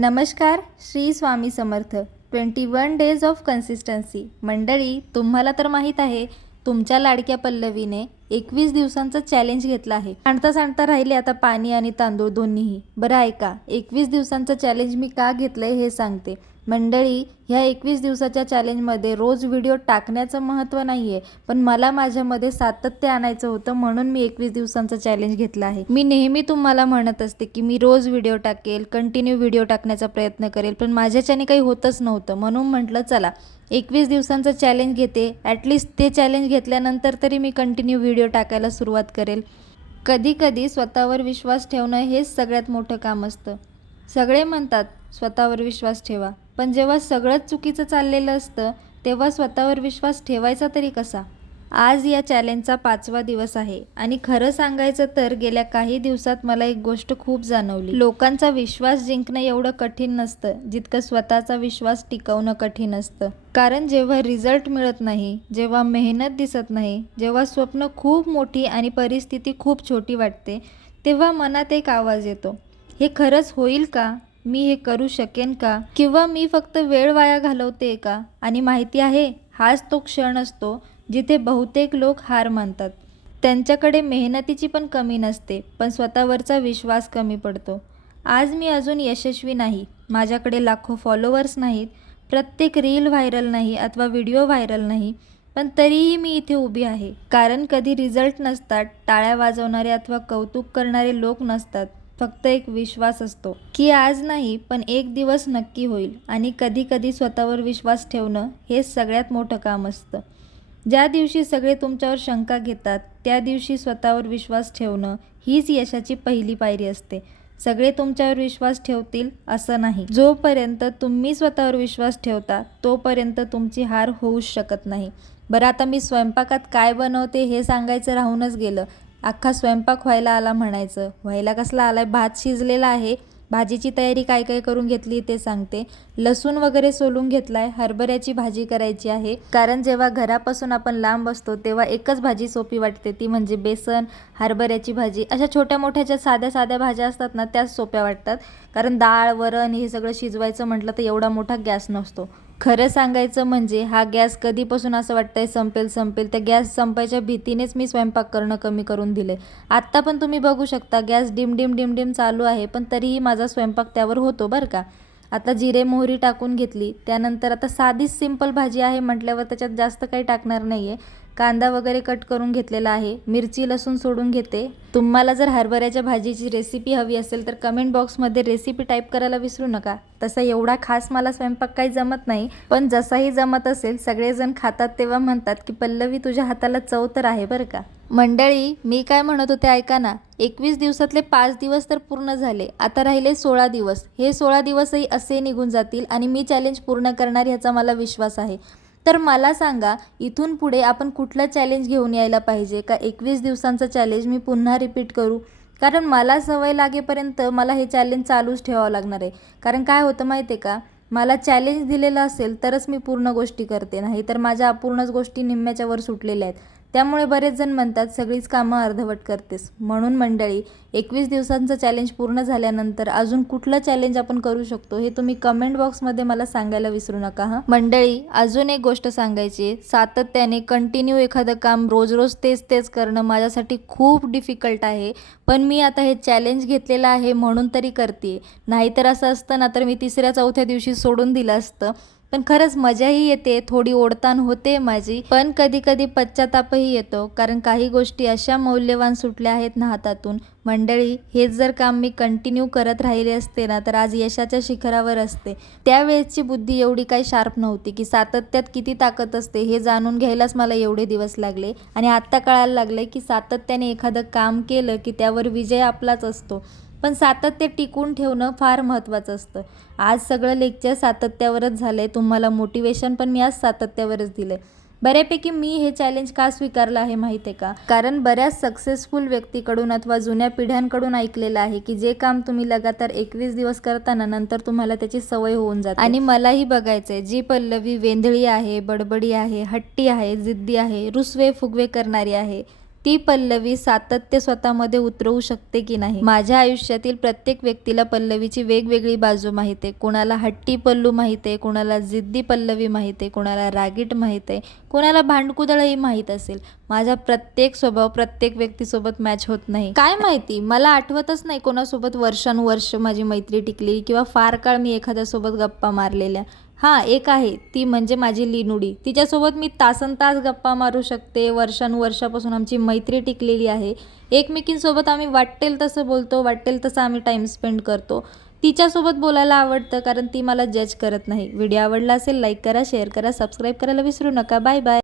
नमस्कार. Shri Swami Samarth. 21 days of consistency. मंडळी, तुम्हाला तर माहीत आहे, तुमच्या लाडक्या पल्लवीने 21 दिवसांचा चॅलेंज घेतला आहे. सांडता सांडता राहिले आता पाणी आणि तांदूळ दोन्हीही. बरं ऐका, 21 दिवसांचा चॅलेंज मी का घेतलंय हे सांगते. मंडळी, ह्या 21 दिवसाच्या चॅलेंजमध्ये रोज व्हिडिओ टाकण्याचं महत्त्व नाही आहे, पण मला माझ्यामध्ये सातत्य आणायचं होतं, म्हणून मी 21 दिवसांचा चॅलेंज घेतला आहे. मी नेहमी तुम्हाला म्हणत असते की मी रोज व्हिडिओ टाकेल, कंटिन्यू व्हिडिओ टाकण्याचा प्रयत्न करेल, पण माझ्याच्याने काही होतच नव्हतं. म्हणून म्हटलं चला 21 दिवसांचा चॅलेंज घेते. ॲटलिस्ट ते चॅलेंज घेतल्यानंतर तरी मी कंटिन्यू व्हिडिओ टाकायला सुरुवात करेल. कधी कधी स्वतःवर विश्वास ठेवणं हेच सगळ्यात मोठं काम असतं. सगळे म्हणतात स्वतःवर विश्वास ठेवा, पण जेव्हा सगळंच चुकीचं चाललेलं असतं तेव्हा स्वतःवर विश्वास ठेवायचा तरी कसा? आज या चॅलेंजचा 5वा दिवस आहे आणि खरं सांगायचं तर गेल्या काही दिवसात मला एक गोष्ट खूप जाणवली. लोकांचा विश्वास जिंकणं एवढं कठीण नसतं जितकं स्वतःचा विश्वास टिकवणं कठीण असतं. कारण जेव्हा रिझल्ट मिळत नाही, जेव्हा मेहनत दिसत नाही, जेव्हा स्वप्न खूप मोठी आणि परिस्थिती खूप छोटी वाटते, तेव्हा मनात एक आवाज येतो, हे खरंच होईल का? मी हे करू शकेन का? किंवा मी फक्त वेळ वाया घालवते का? आणि माहिती आहे, हाच तो क्षण असतो जिथे बहुतेक लोक हार मानतात. त्यांच्याकडे मेहनतीची पण कमी नसते, पण स्वतःवरचा विश्वास कमी पडतो. आज मी अजून यशस्वी नाही, माझ्याकडे लाखो फॉलोअर्स नाहीत, प्रत्येक रील व्हायरल नाही अथवा व्हिडिओ व्हायरल नाही, पण तरीही मी इथे उभी आहे. कारण कधी रिझल्ट नसतात, टाळ्या वाजवणारे अथवा कौतुक करणारे लोक नसतात, फक्त एक विश्वास असतो की आज नाही पण एक दिवस नक्की होईल. आणि कधी कधी स्वतःवर विश्वास ठेवणं हेच सगळ्यात मोठं काम असतं. ज्या दिवशी सगळे तुमच्यावर शंका घेतात, त्या दिवशी स्वतःवर विश्वास ठेवणं हीच यशाची पहिली पायरी असते. सगळे तुमच्यावर विश्वास ठेवतील असं नाही. जोपर्यंत तुम्ही स्वतःवर विश्वास ठेवता तोपर्यंत तुमची हार होऊच शकत नाही. बरं, आता मी स्वयंपाकात काय बनवते हे सांगायचं राहूनच गेलं. अख्खा स्वयंपाक व्हायला आला म्हणायचं. व्हायला कसला आलाय? भात शिजलेला आहे, भाजीची तयारी काय काय करून घेतली ते सांगते. लसूण वगैरे सोलून घेतलाय, हरभऱ्याची भाजी करायची आहे. कारण जेव्हा घरापासून आपण लांब असतो तेव्हा एकच भाजी सोपी वाटते, ती म्हणजे बेसन, हरभऱ्याची भाजी. अशा छोट्या मोठ्या ज्या साध्या साध्या भाज्या असतात ना, त्याच सोप्या वाटतात. कारण डाळ वरण हे सगळं शिजवायचं म्हटलं तर एवढा मोठा गॅस नसतो. खरं सांगायचं म्हणजे हा गॅस कधीपासून असं वाटतंय संपेल संपेल, त्या गॅस संपायच्या भीतीनेच मी स्वयंपाक करणं कमी करून दिले. आत्ता पण तुम्ही बघू शकता gas dim dim dim dim चालू आहे, पण तरीही माझा स्वयंपाक त्यावर होतो बरं का. आता जिरे मोहरी टाकून घेतली, त्यानंतर आता साधीच सिंपल भाजी आहे म्हटल्यावर त्याच्यात जास्त काही टाकणार नाही आहे. कांदा वगैरे कट करून घेतलेला आहे, मिरची लसूण सोडून घेते. तुम्हाला जर हरभऱ्याच्या भाजीची रेसिपी हवी असेल तर कमेंट बॉक्समध्ये रेसिपी टाईप करायला विसरू नका. तसा एवढा खास मला स्वयंपाक काही जमत नाही, पण जसाही जमत असेल सगळेजण खातात तेव्हा म्हणतात की पल्लवी तुझ्या हाताला चव तर आहे बरं का. मंडळी, मी काय म्हणत होते ऐका ना. 21 दिवसातले 5 दिवस तर पूर्ण झाले, आता राहिले 16 दिवस. हे 16 दिवसही असे निघून जातील आणि मी चॅलेंज पूर्ण करणार ह्याचा मला विश्वास आहे. तर मला सांगा, इथून पुढे आपण कुठलं चॅलेंज घेऊन यायला पाहिजे? का 21 दिवसांचं चॅलेंज मी पुन्हा रिपीट करू? कारण मला सवय लागेपर्यंत मला हे चॅलेंज चालूच ठेवावं लागणार आहे. कारण काय होतं माहिती आहे का, मला चॅलेंज दिलेलं असेल तरच मी पूर्ण गोष्टी करते, नाही तर माझ्या अपूर्णच गोष्टी निम्म्याच्या वर सुटलेल्या आहेत. त्यामुळे बरेच जण म्हणतात सगळीच कामं अर्धवट करतेस. म्हणून मंडळी, 21 दिवसांचं चॅलेंज पूर्ण झाल्यानंतर अजून कुठलं चॅलेंज आपण करू शकतो हे तुम्ही कमेंट बॉक्समध्ये मला सांगायला विसरू नका हां. मंडळी, अजून एक गोष्ट सांगायची, सातत्याने कंटिन्यू एखादं काम रोज रोज तेच तेच करणं माझ्यासाठी खूप डिफिकल्ट आहे. पण मी आता हे चॅलेंज घेतलेलं आहे म्हणून तरी करते. नाहीतर असं असतं ना तर मी 3ऱ्या-4थ्या दिवशी सोडून दिलं असतं. पण खरंच मजाही येते, थोडी ओढताण होते माझी, पण कधी कधी पश्चातापही येतो. कारण काही गोष्टी अशा मौल्यवान सुटल्या आहेत ना हातातून. मंडळी, हेच जर काम मी कंटिन्यू करत राहिले असते ना तर आज यशाच्या शिखरावर असते. त्यावेळेसची बुद्धी एवढी काही शार्प नव्हती की सातत्यात किती ताकद असते हे जाणून घ्यायलाच मला एवढे दिवस लागले. आणि आत्ता कळायला लागले की सातत्याने एखादं काम केलं की त्यावर विजय आपलाच असतो, पण सातत्य टिकून ठेवणं फार महत्त्वाचं असतं. आज सगळं लेक्चर सातत्यावरच झालं आहे. तुम्हाला मोटिवेशन पण मी आज सातत्यावरच दिलं आहे. बऱ्यापैकी मी हे चॅलेंज का स्वीकारलं आहे माहीत आहे का? कारण बऱ्याच सक्सेसफुल व्यक्तीकडून अथवा जुन्या पिढ्यांकडून ऐकलेलं आहे की जे काम तुम्ही लगातार 21 दिवस करताना नंतर तुम्हाला त्याची सवय होऊन जाते. आणि मलाही बघायचं आहे, जी पल्लवी वेंधळी आहे, बडबडी आहे, हट्टी आहे, जिद्दी आहे, रुसवे फुगवे करणारी आहे, ती पल्लवी सातत्य स्वतःमध्ये उतरवू शकते की नाही. माझ्या आयुष्यातील प्रत्येक व्यक्तीला पल्लवीची वेगवेगळी बाजू माहीत आहे. कोणाला हट्टी पल्लू माहीत आहे, कोणाला जिद्दी पल्लवी माहीत आहे, कोणाला रागीट माहीत आहे, कोणाला भांडकुदळही माहीत असेल. माझा प्रत्येक स्वभाव प्रत्येक व्यक्तीसोबत मॅच होत नाही. काय माहिती, मला आठवतच नाही कोणासोबत वर्षानुवर्ष माझी मैत्री टिकली किंवा फार काळ मी एखाद्यासोबत गप्पा मारलेल्या. हां, एक आहे ती म्हणजे माझी लिनुडी. तिच्यासोबत मी तासनतास गप्पा मारू शकते. वर्षानुवर्षापासून आमची मैत्री टिकलेली आहे. एकमेकींसोबत आम्ही वाटेल तसं बोलतो, वाटेल तसं आम्ही टाईम स्पेंड करतो. तिच्यासोबत बोलायला आवडतं कारण ती मला जज करत नाही. व्हिडिओ आवडला असेल लाईक करा, शेअर करा, सबस्क्राईब करायला विसरू नका. Bye bye.